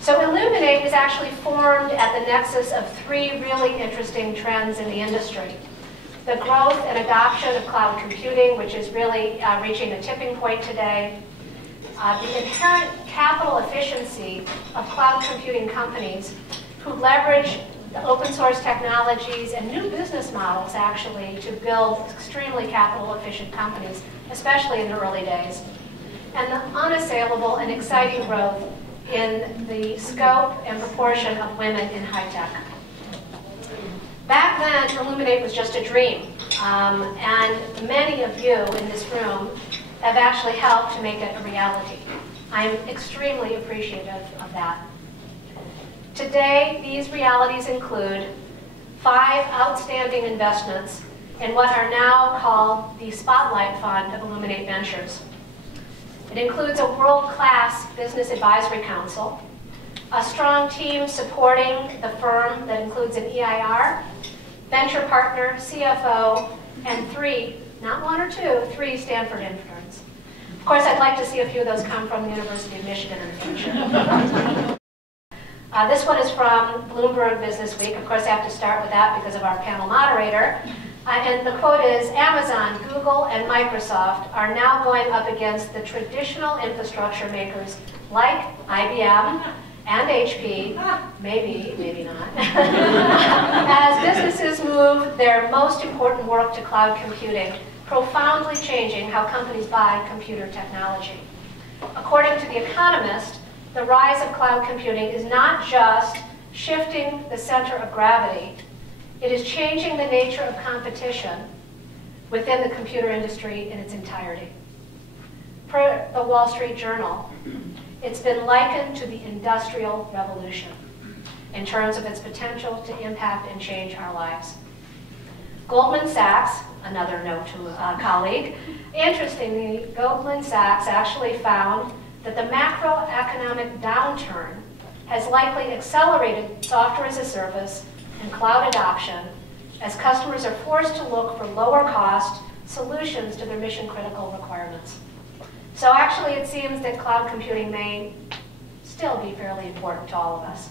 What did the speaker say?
So Illuminate is actually formed at the nexus of three really interesting trends in the industry. The growth and adoption of cloud computing, which is really reaching a tipping point today. The inherent capital efficiency of cloud computing companies who leverage the open source technologies and new business models actually to build extremely capital efficient companies, especially in the early days. And the unassailable and exciting growth in the scope and proportion of women in high tech. Back then, Illuminate was just a dream, and many of you in this room have actually helped to make it a reality. I'm extremely appreciative of that. Today, these realities include 5 outstanding investments in what are now called the Spotlight Fund of Illuminate Ventures. It includes a world-class business advisory council, a strong team supporting the firm that includes an EIR, venture partner, CFO, and 3, not 1 or 2, 3 Stanford interns. Of course, I'd like to see a few of those come from the University of Michigan in the future. This one is from Bloomberg Business Week. Of course, I have to start with that because of our panel moderator. And the quote is, Amazon, Google, and Microsoft are now going up against the traditional infrastructure makers like IBM and HP, maybe not, as businesses move their most important work to cloud computing, profoundly changing how companies buy computer technology. According to The Economist, the rise of cloud computing is not just shifting the center of gravity, it is changing the nature of competition within the computer industry in its entirety. Per the Wall Street Journal, it's been likened to the Industrial Revolution in terms of its potential to impact and change our lives. Goldman Sachs, another note to a colleague, interestingly, Goldman Sachs actually found that the macroeconomic downturn has likely accelerated software as a service and cloud adoption as customers are forced to look for lower cost solutions to their mission critical requirements. So actually it seems that cloud computing may still be fairly important to all of us.